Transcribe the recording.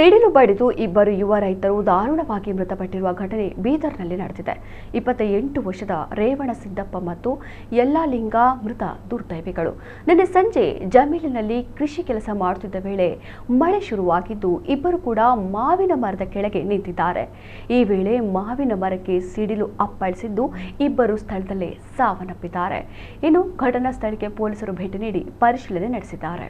ಸಿಡಿಲು ಬಡಿದು ಇಬ್ಬರು ಯುವ ರೈತರು ದಾರುಣವಾಗಿ ಮೃತಪಟ್ಟಿರುವ ಘಟನೆ ಬೀದರ್ನಲ್ಲಿ ನಡೆದಿದೆ. 28 ವರ್ಷದ ರೇವಣ ಸಿದ್ದಪ್ಪ ಮತ್ತು ಯಲ್ಲಾಲಿಂಗ ಮೃತ ದುರ್ದೈವಿಗಳು. ನಿನ್ನೆ ಸಂಜೆ ಜಮೀನಿನಲ್ಲಿ ಕೃಷಿ ಕೆಲಸ ಮಾಡುತ್ತಿದ್ದ ವೇಳೆ ಮಳೆ ಶುರುವಾಗಿದ್ದು ಇಬ್ಬರು ಕೂಡ ಮಾವಿನ ಮರದ ಕೆಳಗೆ ನಿಂತಿದ್ದಾರೆ. ಈ ವೇಳೆ ಮಾವಿನ ಮರಕ್ಕೆ ಸಿಡಿಲು ಅಪ್ಪಳಿಸಿದ್ದು ಇಬ್ಬರು ಸ್ಥಳದಲ್ಲೇ ಸಾವನ್ನಪ್ಪಿದ್ದಾರೆ. ಇನ್ನು ಘಟನಾ ಸ್ಥಳಕ್ಕೆ ಪೊಲೀಸರು ಭೇಟಿ ನೀಡಿ ಪರಿಶೀಲನೆ ನಡೆಸಿದ್ದಾರೆ.